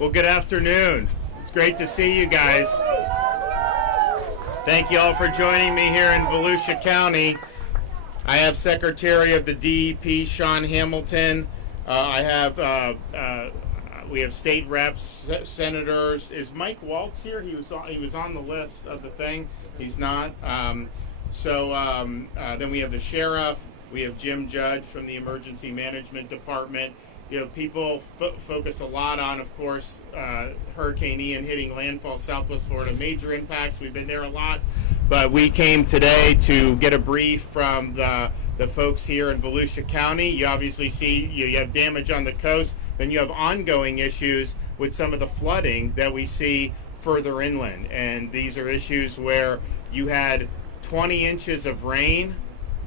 Well, good afternoon. It's great to see you guys. Thank you all for joining me here in Volusia County. I have Secretary of the DEP, Sean Hamilton. We have state reps, senators. Is Mike Waltz here? He was on the list of the thing. He's not. Then we have the sheriff. We have Jim Judge from the Emergency Management Department. You know, people focus a lot on, of course, Hurricane Ian hitting landfall Southwest Florida. Major impacts. We've been there a lot. But we came today to get a brief from the folks here in Volusia County. You obviously see you have damage on the coast. Then you have ongoing issues with some of the flooding that we see further inland. And these are issues where you had 20 inches of rain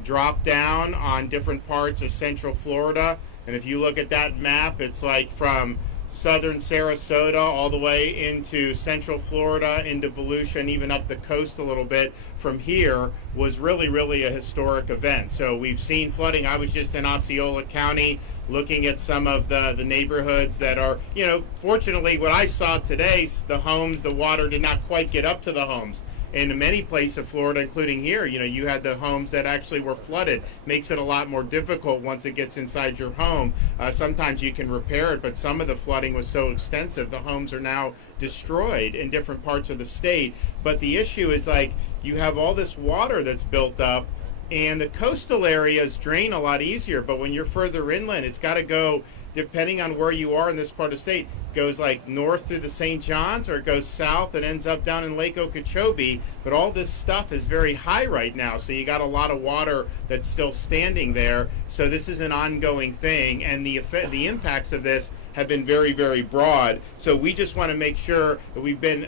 drop down on different parts of Central Florida. And if you look at that map, it's like from southern Sarasota all the way into Central Florida, into Volusia, and even up the coast a little bit from here was really a historic event. So we've seen flooding. I was just in Osceola County looking at some of the neighborhoods that are, you know, fortunately what I saw today, the homes, the water did not quite get up to the homes. In many places of Florida, including here, you know, you had the homes that actually were flooded. Makes it a lot more difficult once it gets inside your home. Sometimes you can repair it, but some of the flooding was so extensive, the homes are now destroyed in different parts of the state. But the issue is, like, you have all this water that's built up, and the coastal areas drain a lot easier, but when you're further inland, it's got to go, depending on where you are in this part of the state, goes like north through the St. John's, or it goes south and ends up down in Lake Okeechobee. But all this stuff is very high right now, so you got a lot of water that's still standing there. So this is an ongoing thing, and the impacts of this have been very broad. So we just want to make sure that we've been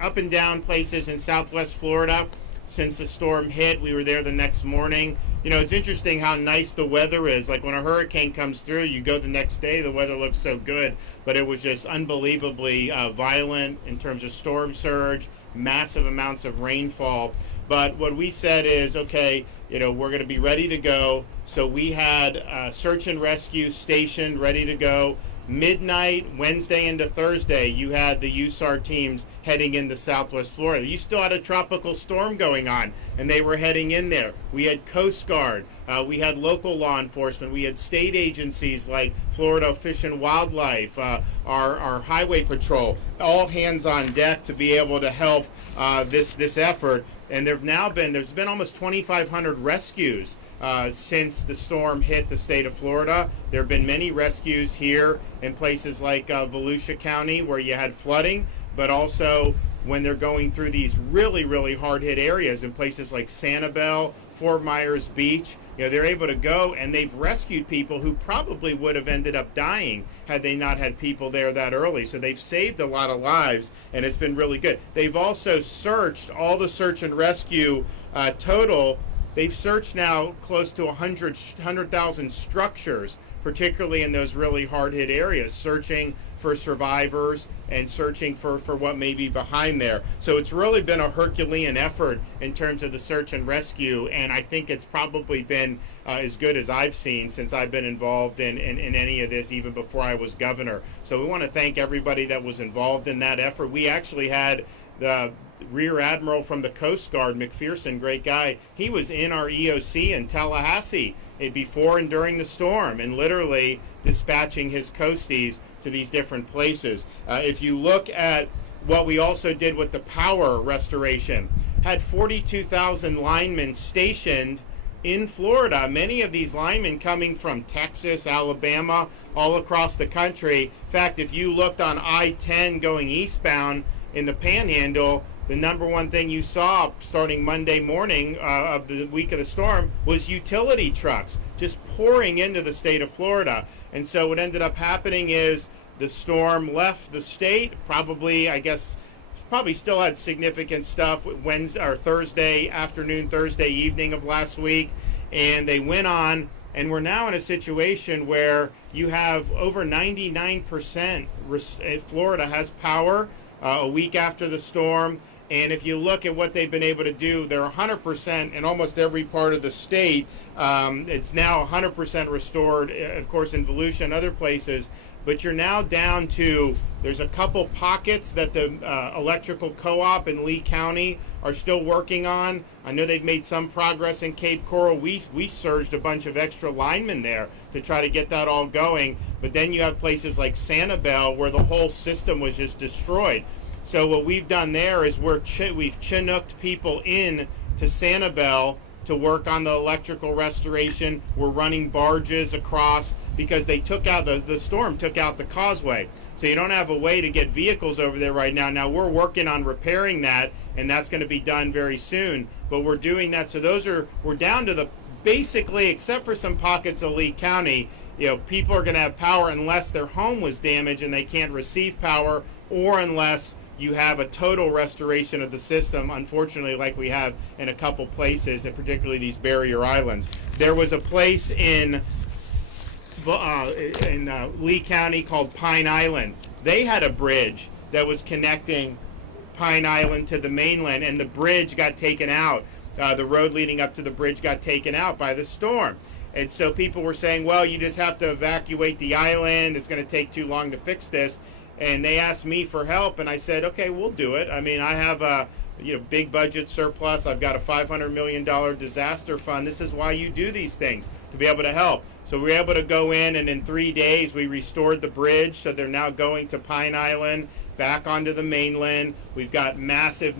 up and down places in Southwest Florida since the storm hit. We were there the next morning. You know, it's interesting how nice the weather is. Like when a hurricane comes through, you go the next day, the weather looks so good. But it was just unbelievably violent in terms of storm surge, massive amounts of rainfall. But what we said is, okay, you know, we're going to be ready to go. So we had search and rescue stationed, ready to go. Midnight, Wednesday into Thursday, you had the USAR teams heading into Southwest Florida. You still had a tropical storm going on, and they were heading in there. We had Coast Guard, we had local law enforcement, we had state agencies like Florida Fish and Wildlife, our Highway Patrol, all hands on deck to be able to help this effort. And there's been almost 2,500 rescues since the storm hit the state of Florida. There have been many rescues here in places like Volusia County where you had flooding, but also when they're going through these really hard-hit areas in places like Sanibel, Fort Myers Beach. You know, they're able to go, and they've rescued people who probably would have ended up dying had they not had people there that early. So they've saved a lot of lives, and it's been really good. They've also searched all the search and rescue total. They've searched now close to 100,000 structures, particularly in those really hard-hit areas, searching for survivors and searching for what may be behind there. So it's really been a Herculean effort in terms of the search and rescue, and I think it's probably been as good as I've seen since I've been involved in any of this, even before I was governor. So we want to thank everybody that was involved in that effort. We actually had the Rear Admiral from the Coast Guard, McPherson, great guy. He was in our EOC in Tallahassee before and during the storm, and literally dispatching his coasties to these different places. If you look at what we also did with the power restoration, had 42,000 linemen stationed in Florida, many of these linemen coming from Texas, Alabama, all across the country. In fact, if you looked on I-10 going eastbound in the Panhandle, the number one thing you saw starting Monday morning of the week of the storm was utility trucks just pouring into the state of Florida. And so what ended up happening is the storm left the state, probably still had significant stuff Wednesday or Thursday afternoon, Thursday evening of last week, and they went on. And we're now in a situation where you have over 99% Florida has power a week after the storm. And if you look at what they've been able to do, they're 100% in almost every part of the state. It's now 100% restored, of course, in Volusia and other places. but you're now down to, there's a couple pockets that the electrical co-op in Lee County are still working on. I know they've made some progress in Cape Coral. We surged a bunch of extra linemen there to try to get that all going. But then you have places like Sanibel where the whole system was just destroyed. So what we've done there is we've Chinooked people in to Sanibel to work on the electrical restoration. We're running barges across because they took out, the storm took out the causeway. So you don't have a way to get vehicles over there right now. Now we're working on repairing that, and that's going to be done very soon. But we're doing that. So we're down to the, basically, except for some pockets of Lee County, people are going to have power unless their home was damaged and they can't receive power, or unless you have a total restoration of the system, unfortunately, like we have in a couple places, and particularly these barrier islands. There was a place in Lee County called Pine Island. They had a bridge that was connecting Pine Island to the mainland, and the bridge got taken out. The road leading up to the bridge got taken out by the storm. And so people were saying, well, you just have to evacuate the island. It's going to take too long to fix this. And they asked me for help, and I said, okay, we'll do it. I mean, I have a big budget surplus. I've got a $500 million disaster fund. This is why you do these things, to be able to help. So we were able to go in, and in 3 days we restored the bridge. So they're now going to Pine Island, back onto the mainland. We've got massive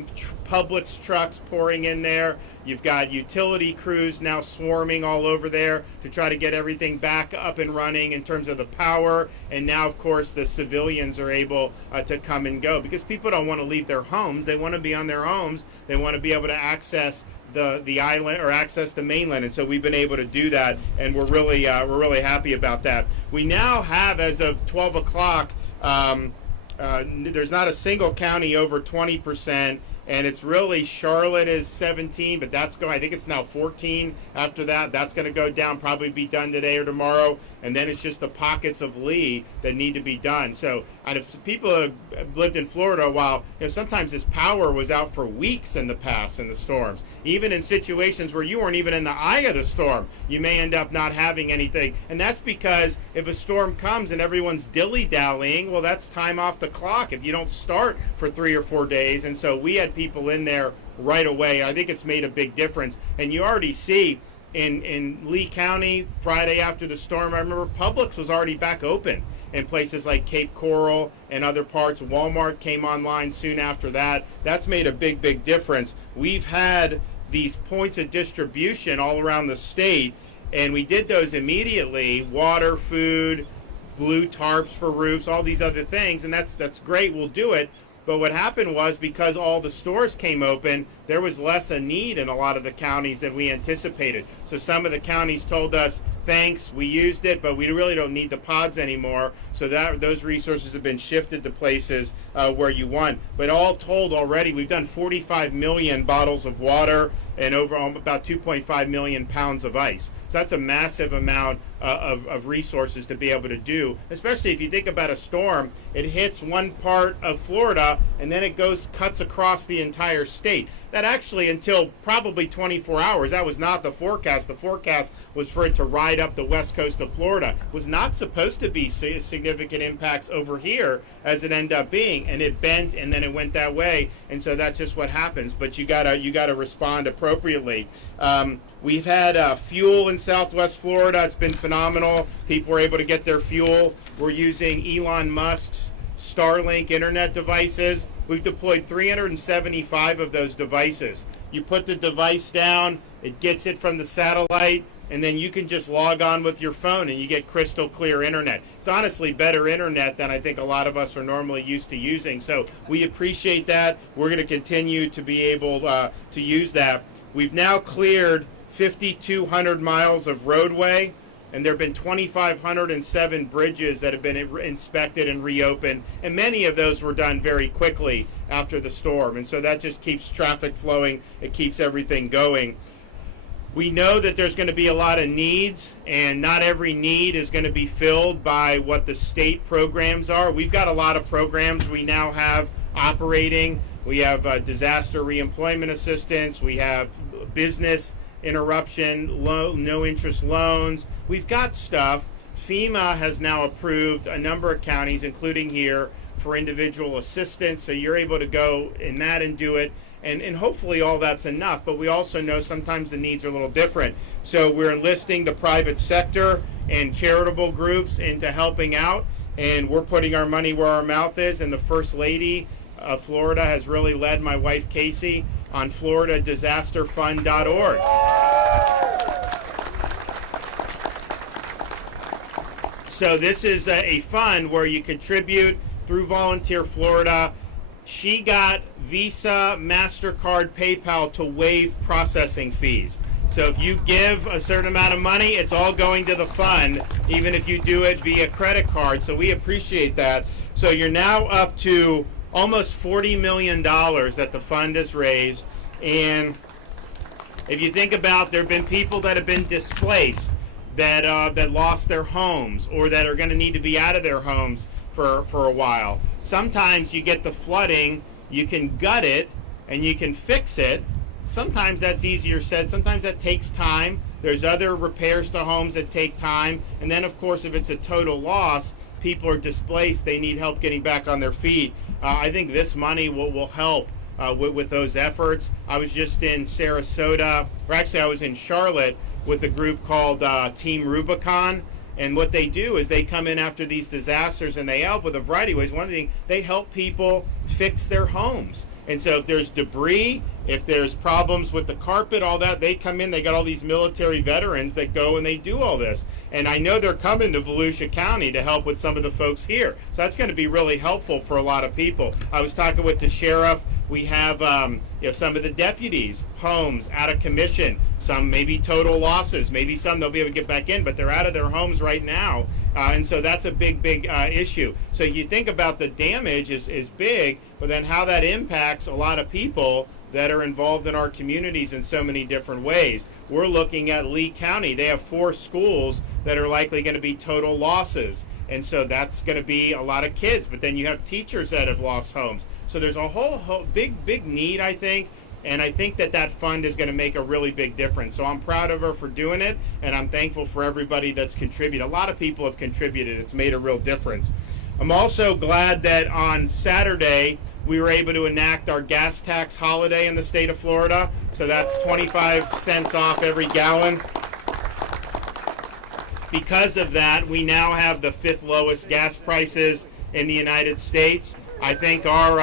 Publix trucks pouring in there. You've got utility crews now swarming all over there to try to get everything back up and running in terms of the power. And now, of course, the civilians are able to come and go, because people don't want to leave their homes. They want to be on their homes. They want to be able to access the island or access the mainland, and so we've been able to do that, and we're really happy about that. We now have, as of 12 o'clock, there's not a single county over 20%, and it's really Charlotte is 17, but that's going, I think it's now 14 after that. That's going to go down, probably be done today or tomorrow, and then it's just the pockets of Lee that need to be done. So, and if people have lived in Florida a while, sometimes this power was out for weeks in the past in the storms. Even in situations where you weren't even in the eye of the storm, you may end up not having anything. And that's because if a storm comes and everyone's dilly-dallying, well, that's time off the clock if you don't start for 3 or 4 days. And so we had people in there right away. I think it's made a big difference. And you already see in Lee County, Friday after the storm, I remember Publix was already back open in places like Cape Coral and other parts. Walmart came online soon after that. That's made a big, big difference. We've had these points of distribution all around the state, and we did those immediately. Water, food, blue tarps for roofs, all these other things, and that's great. We'll do it. But what happened was, because all the stores came open, there was less a need in a lot of the counties than we anticipated. So some of the counties told us, thanks, we used it, but we really don't need the pods anymore. So those resources have been shifted to places where you want. But all told already, we've done 45 million bottles of water and over about 2.5 million pounds of ice. So that's a massive amount of resources to be able to do, especially if you think about a storm. It hits one part of Florida and then it cuts across the entire state. That actually, until probably 24 hours, that was not the forecast. The forecast was for it to ride up the west coast of Florida. It was not supposed to be significant impacts over here, as it ended up being, and it bent and then it went that way, and so that's just what happens. But you gotta respond appropriately. We've had fuel in Southwest Florida. It's been phenomenal. People were able to get their fuel. We're using Elon Musk's Starlink internet devices. We've deployed 375 of those devices. You put the device down, it gets it from the satellite, and then you can just log on with your phone and you get crystal clear internet. It's honestly better internet than I think a lot of us are normally used to using. So we appreciate that. We're going to continue to be able to use that. We've now cleared 5,200 miles of roadway, and there have been 2,507 bridges that have been inspected and reopened, and many of those were done very quickly after the storm, and so that just keeps traffic flowing. It keeps everything going. We know that there's going to be a lot of needs, and not every need is going to be filled by what the state programs are. We've got a lot of programs we now have operating. We have disaster reemployment assistance. We have business interruption, no interest loans. We've got stuff, FEMA has now approved a number of counties, including here, for individual assistance, so you're able to go in that and do it, and hopefully all that's enough, but we also know sometimes the needs are a little different. So we're enlisting the private sector and charitable groups into helping out, and we're putting our money where our mouth is, and the First Lady of Florida has really led my wife Casey on FloridaDisasterFund.org. So this is a fund where you contribute through Volunteer Florida. She got Visa, MasterCard, PayPal to waive processing fees. So if you give a certain amount of money, it's all going to the fund, even if you do it via credit card. So we appreciate that. So you're now up to almost $40 million that the fund has raised. And if you think about, there have been people that have been displaced, that lost their homes, or that are going to need to be out of their homes for a while. Sometimes you get the flooding, you can gut it and you can fix it. Sometimes that's easier said, sometimes that takes time. There's other repairs to homes that take time. And then of course, if it's a total loss, people are displaced, they need help getting back on their feet. I think this money will help with those efforts. I was just in Sarasota, or actually I was in Charlotte with a group called Team Rubicon. And what they do is they come in after these disasters and they help with a variety of ways. One thing, they help people fix their homes. And so if there's debris, if there's problems with the carpet, all that, they come in, they got all these military veterans that go and they do all this. And I know they're coming to Volusia County to help with some of the folks here. So that's going to be really helpful for a lot of people. I was talking with the sheriff. We have some of the deputies, homes out of commission, some maybe total losses, maybe some they'll be able to get back in, but they're out of their homes right now. And so that's a big issue. So you think about the damage is big, but then how that impacts a lot of people that are involved in our communities in so many different ways. We're looking at Lee County. They have 4 schools that are likely going to be total losses. And so that's going to be a lot of kids. But then you have teachers that have lost homes. So there's a whole big need, I think. And I think that fund is going to make a really big difference. So I'm proud of her for doing it. And I'm thankful for everybody that's contributed. A lot of people have contributed. It's made a real difference. I'm also glad that on Saturday, we were able to enact our gas tax holiday in the state of Florida. So that's 25 cents off every gallon. Because of that, we now have the 5th lowest gas prices in the United States. I think our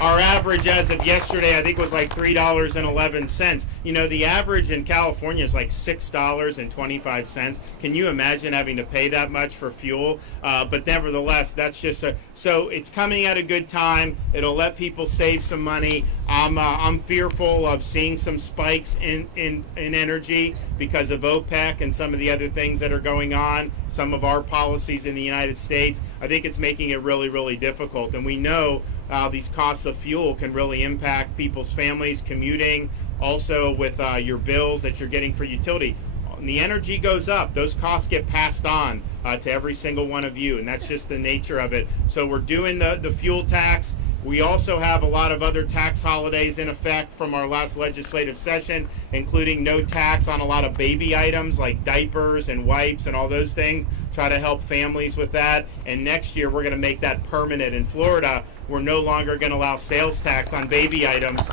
average as of yesterday, I think, was like $3.11. You know, the average in California is like $6.25. Can you imagine having to pay that much for fuel? But nevertheless, that's just so it's coming at a good time. It'll let people save some money. I'm fearful of seeing some spikes in energy because of OPEC and some of the other things that are going on, some of our policies in the United States. I think it's making it really difficult. And we know these costs of fuel can really impact people's families, commuting, also with your bills that you're getting for utility. When the energy goes up, those costs get passed on to every single one of you, and that's just the nature of it. So we're doing the fuel tax. We also have a lot of other tax holidays in effect from our last legislative session, including no tax on a lot of baby items like diapers and wipes and all those things. Try to help families with that. And next year, we're going to make that permanent. In Florida, we're no longer going to allow sales tax on baby items,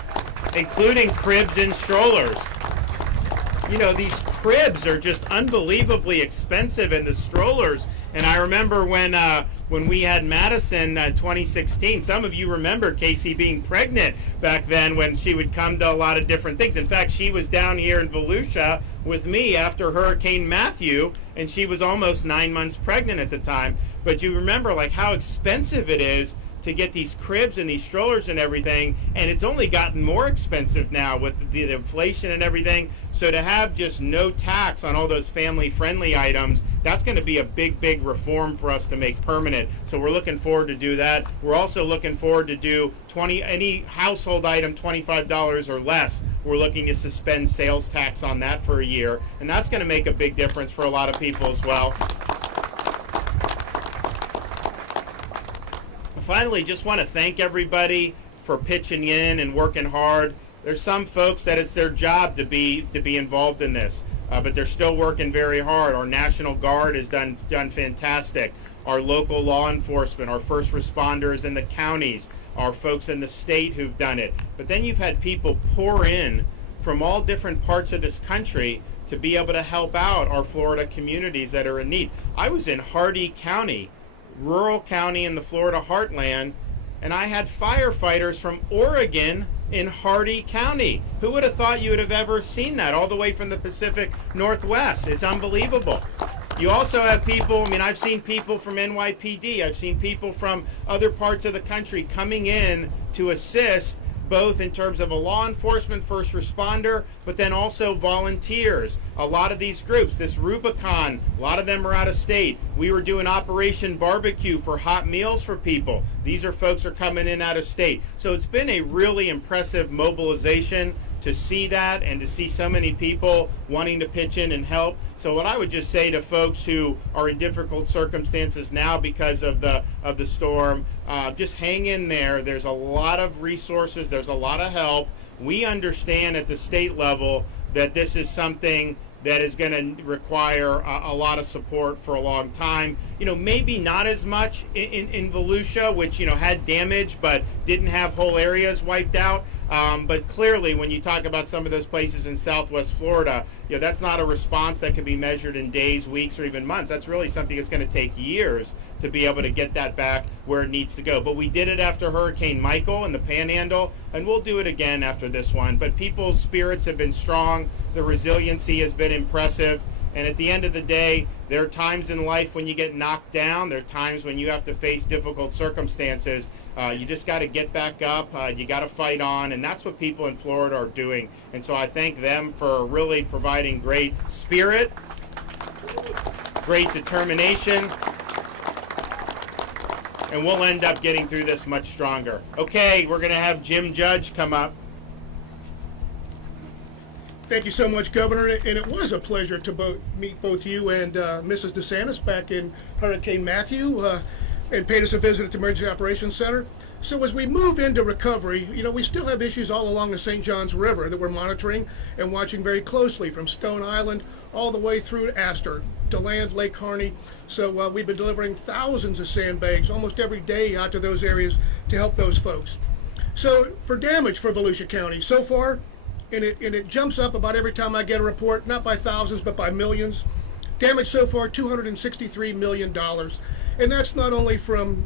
including cribs and strollers. You know, these cribs are just unbelievably expensive, and the strollers. And I remember when we had Madison 2016, some of you remember Casey being pregnant back then when she would come to a lot of different things. In fact, she was down here in Volusia with me after Hurricane Matthew, and she was almost 9 months pregnant at the time. But you remember like how expensive it is to get these cribs and these strollers and everything, and it's only gotten more expensive now with the inflation and everything. So to have just no tax on all those family-friendly items, that's going to be a big reform for us to make permanent. So we're looking forward to do that. We're also looking forward to do any household item $25 or less. We're looking to suspend sales tax on that for a year, and that's going to make a big difference for a lot of people as well. Finally, just want to thank everybody for pitching in and working hard. There's some folks that it's their job to be involved in this. but they're still working very hard. Our National Guard has done fantastic. Our local law enforcement, our first responders in the counties, our folks in the state who've done it. But then you've had people pour in from all different parts of this country to be able to help out our Florida communities that are in need. I was in Hardee County, rural county in the Florida heartland, and I had firefighters from Oregon in Hardee County. Who would have thought you would have ever seen that, all the way from the Pacific Northwest? It's unbelievable. You also have people, I mean, I've seen people from NYPD, I've seen people from other parts of the country coming in to assist, both in terms of a law enforcement first responder, but then also volunteers. A lot of these groups, this Rubicon, a lot of them are out of state. We were doing Operation Barbecue for hot meals for people. These are folks who are coming in out of state. So it's been a really impressive mobilization to see that and to see so many people wanting to pitch in and help. So what I would just say to folks who are in difficult circumstances now because of the storm, just hang in there. There's a lot of resources. There's a lot of help. We understand at the state level that this is something that is going to require a lot of support for a long time. You know, maybe not as much in Volusia, which, you know, had damage but didn't have whole areas wiped out. But clearly, when you talk about some of those places in Southwest Florida, you know, that's not a response that can be measured in days, weeks, or even months. That's really something that's going to take years to be able to get that back where it needs to go. But we did it after Hurricane Michael in the Panhandle, and we'll do it again after this one. But people's spirits have been strong. The resiliency has been impressive. And at the end of the day, there are times in life when you get knocked down. There are times when you have to face difficult circumstances. You just got to get back up. You got to fight on. And that's what people in Florida are doing. And so I thank them for really providing great spirit, great determination. And we'll end up getting through this much stronger. Okay, we're going to have Jim Judge come up. Thank you so much, Governor, and it was a pleasure to meet both you and Mrs. DeSantis back in Hurricane Matthew and paid us a visit at the Emergency Operations Center. So as we move into recovery, you know, we still have issues all along the St. Johns River that we're monitoring and watching very closely, from Stone Island all the way through to Astor, DeLand, Lake Harney. So we've been delivering thousands of sandbags almost every day out to those areas to help those folks. So for damage for Volusia County, so far, and it jumps up about every time I get a report, not by thousands, but by millions. Damage so far, $263 million. And that's not only from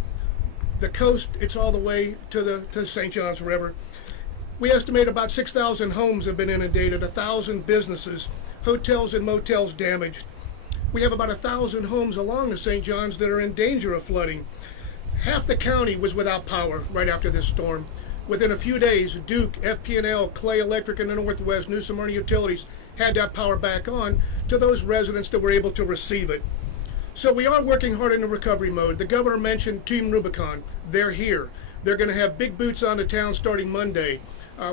the coast, it's all the way to the St. Johns River. We estimate about 6,000 homes have been inundated, 1,000 businesses, hotels and motels damaged. We have about 1,000 homes along the St. Johns that are in danger of flooding. Half the county was without power right after this storm. Within a few days, Duke, FP&L, Clay Electric in the Northwest, New Smyrna Utilities had that power back on to those residents that were able to receive it. So we are working hard in the recovery mode. The governor mentioned Team Rubicon. They're here. They're going to have big boots on the town starting Monday.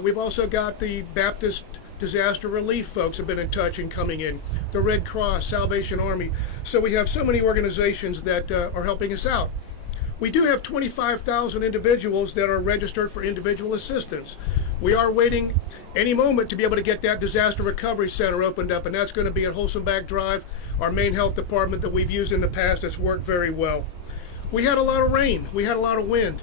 We've also got the Baptist disaster relief folks have been in touch and coming in. The Red Cross, Salvation Army. So we have so many organizations that are helping us out. We do have 25,000 individuals that are registered for individual assistance. We are waiting any moment to be able to get that disaster recovery center opened up, and that's going to be at Wholesome Back Drive, our main health department that we've used in the past. That's worked very well. We had a lot of rain. We had a lot of wind.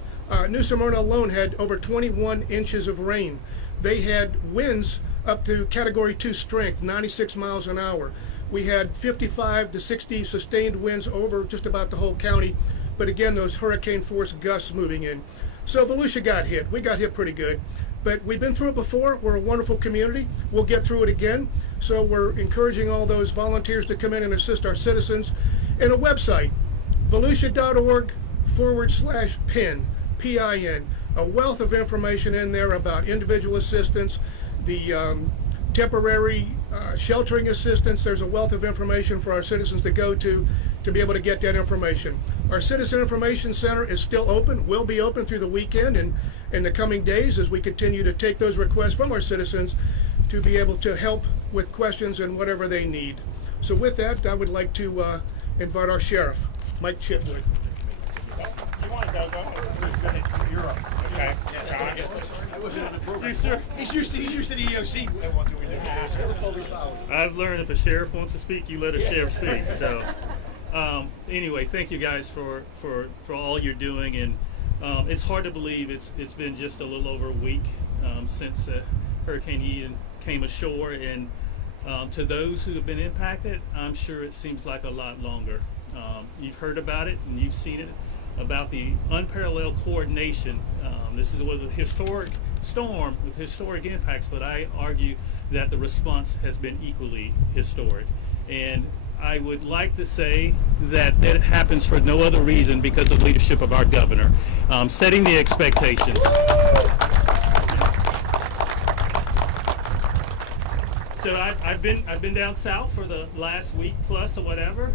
New Smyrna alone had over 21 inches of rain. They had winds up to Category 2 strength, 96 miles an hour. We had 55 to 60 sustained winds over just about the whole county. But again, those hurricane force gusts moving in. So Volusia got hit. We got hit pretty good. But we've been through it before. We're a wonderful community. We'll get through it again. So we're encouraging all those volunteers to come in and assist our citizens. And a website, volusia.org/PIN, PIN. A wealth of information in there about individual assistance, the temporary sheltering assistance. There's a wealth of information for our citizens to go to be able to get that information. Our Citizen Information Center is still open, will be open through the weekend and in the coming days as we continue to take those requests from our citizens to be able to help with questions and whatever they need. So with that, I would like to invite our sheriff, Mike Chitwood. You want to go? Go ahead. You're up. Okay. You sure? He's He's used to the EOC. I've learned if a sheriff wants to speak, you let a sheriff speak. So, anyway, thank you guys for all you're doing, and it's hard to believe it's been just a little over a week since Hurricane Ian came ashore, and to those who have been impacted, I'm sure it seems like a lot longer. You've heard about it and you've seen it, about the unparalleled coordination. This was a historic storm with historic impacts, but I argue that the response has been equally historic. And I would like to say that that happens for no other reason because of leadership of our governor, setting the expectations. So I've been down south for the last week plus or whatever,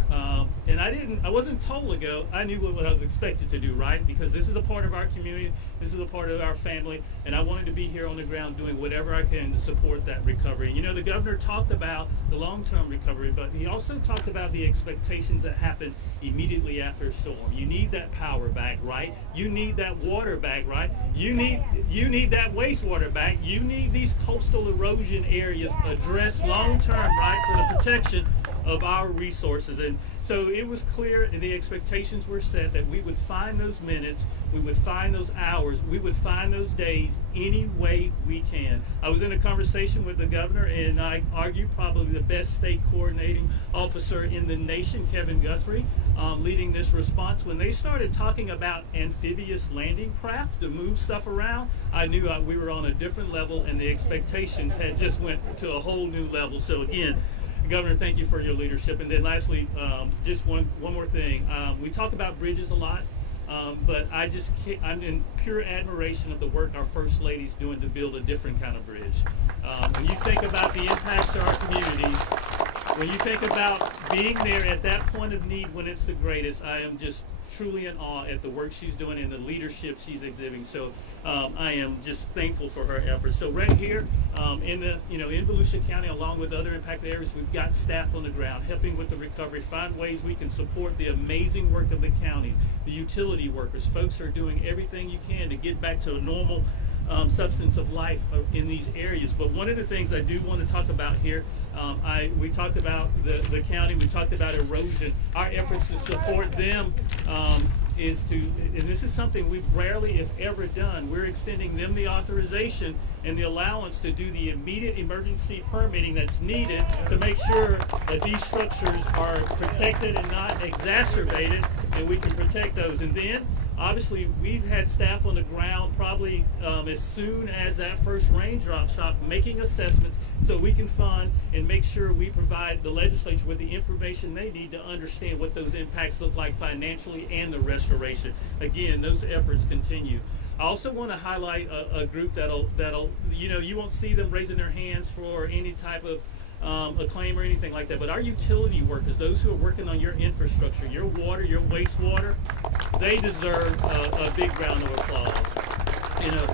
and I wasn't told to go. I knew what I was expected to do, right? Because this is a part of our community, this is a part of our family, and I wanted to be here on the ground doing whatever I can to support that recovery. You know, the governor talked about the long-term recovery, but he also talked about the expectations that happen immediately after a storm. You need that power back, right? You need that water back, right? You need that wastewater back. You need these coastal erosion areas addressed long-term, right, for the protection of our resources. And so it was clear, and the expectations were set, that we would find those minutes, we would find those hours, we would find those days any way we can. I was in a conversation with the governor, and I argue probably the best state coordinating officer in the nation, Kevin Guthrie, leading this response. When they started talking about amphibious landing craft to move stuff around, I knew we were on a different level, and the expectations had just went to a whole new level. So again, Governor, thank you for your leadership. And then lastly, just one more thing. We talk about bridges a lot, but I'm in pure admiration of the work our First Lady's doing to build a different kind of bridge. When you think about the impacts to our communities, when you think about being there at that point of need when it's the greatest, I am just truly in awe at the work she's doing and the leadership she's exhibiting. So I am just thankful for her efforts. So right here in Volusia County, along with other impacted areas, we've got staff on the ground helping with the recovery, find ways we can support the amazing work of the county, the utility workers. Folks are doing everything you can to get back to a normal substance of life in these areas. But one of the things I do want to talk about here, we talked about the county, we talked about erosion. Our efforts to support them and this is something we've rarely, if ever, done. We're extending them the authorization and the allowance to do the immediate emergency permitting that's needed to make sure that these structures are protected and not exacerbated, and we can protect those. And then obviously, we've had staff on the ground probably as soon as that first raindrop stopped, making assessments so we can fund and make sure we provide the legislature with the information they need to understand what those impacts look like financially and the restoration. Again, those efforts continue. I also want to highlight a group that'll you won't see them raising their hands for any type of acclaim or anything like that, but our utility workers, those who are working on your infrastructure, your water, your wastewater, they deserve a big round of applause. You know,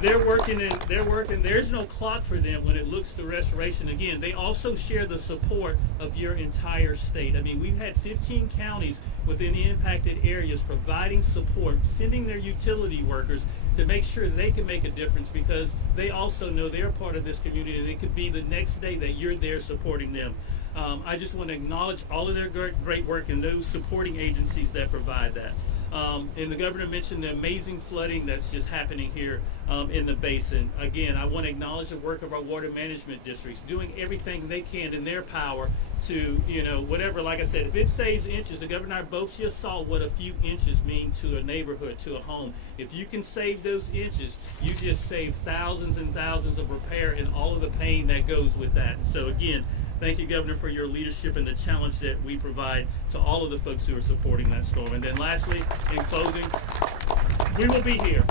they're working and they're working. There's no clock for them when it looks to restoration. Again, they also share the support of your entire state. I mean, we've had 15 counties within the impacted areas providing support, sending their utility workers to make sure they can make a difference, because they also know they're part of this community, and it could be the next day that you're there supporting them. I just want to acknowledge all of their great work and those supporting agencies that provide that. And the governor mentioned the amazing flooding that's just happening here in the basin. Again, I want to acknowledge the work of our water management districts, doing everything they can in their power to, whatever, like I said, if it saves inches, the governor and I both just saw what a few inches mean to a neighborhood, to a home. If you can save those inches, you just save thousands and thousands of repair and all of the pain that goes with that. So again, thank you, Governor, for your leadership and the challenge that we provide to all of the folks who are supporting that storm. And then lastly, in closing, we will be here.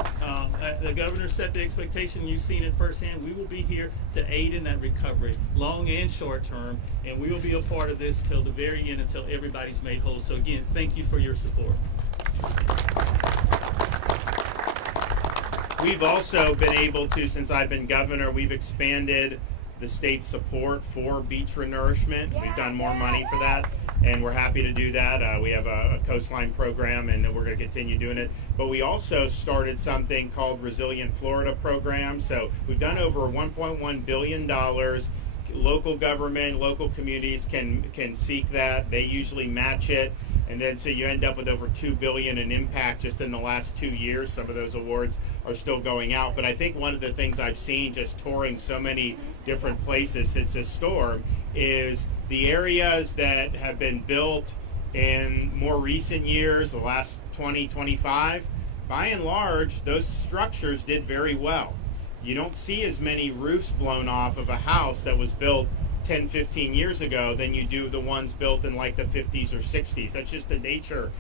The governor set the expectation. You've seen it firsthand. We will be here to aid in that recovery, long and short term, and we will be a part of this till the very end, until everybody's made whole. So again, thank you for your support. We've also been able to, since I've been governor, we've expanded the state's support for beach renourishment. We've done more money for that. and we're happy to do that. We have a coastline program, and we're going to continue doing it. But we also started something called Resilient Florida program. So we've done over $1.1 billion. Local government, local communities can seek that. They usually match it, and then so you end up with over $2 billion in impact just in the last 2 years. Some of those awards are still going out, but I think one of the things I've seen just touring so many different places since this storm is the areas that have been built in more recent years, the last 20, 25. By and large, those structures did very well. You don't see as many roofs blown off of a house that was built 10, 15 years ago than you do the ones built in like the 50s or 60s. That's just the nature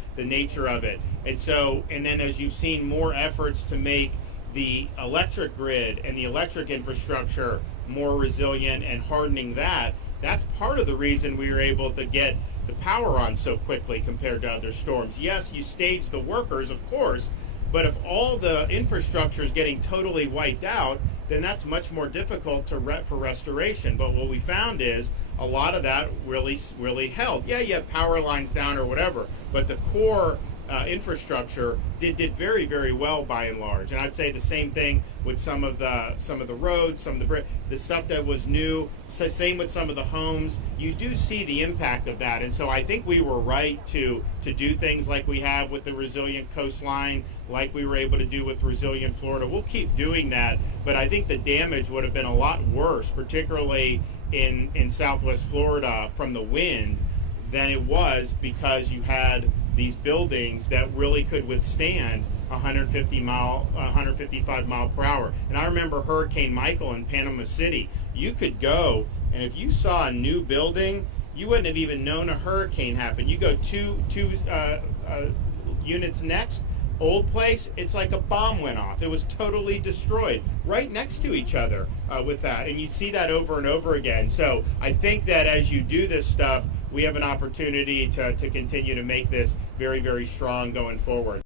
of it. And so, and then as you've seen more efforts to make the electric grid and the electric infrastructure more resilient and hardening that, that's part of the reason we were able to get the power on so quickly compared to other storms. Yes, you stage the workers, of course, but if all the infrastructure is getting totally wiped out, then that's much more difficult for restoration. But what we found is a lot of that really held. Yeah, you have power lines down or whatever, but the core infrastructure did very, very well by and large. And I'd say the same thing with some of the roads, some of the stuff that was new. Same with some of the homes. You do see the impact of that, and so I think we were right to do things like we have with the Resilient Coastline, like we were able to do with Resilient Florida. We'll keep doing that, but I think the damage would have been a lot worse, particularly in Southwest Florida from the wind, than it was because you had these buildings that really could withstand 155 mile per hour. And I remember Hurricane Michael in Panama City. You could go, and if you saw a new building, you wouldn't have even known a hurricane happened. You go two units next, old place, it's like a bomb went off. It was totally destroyed right next to each other with that. And you see that over and over again. So I think that as you do this stuff, we have an opportunity to continue to make this very, very strong going forward.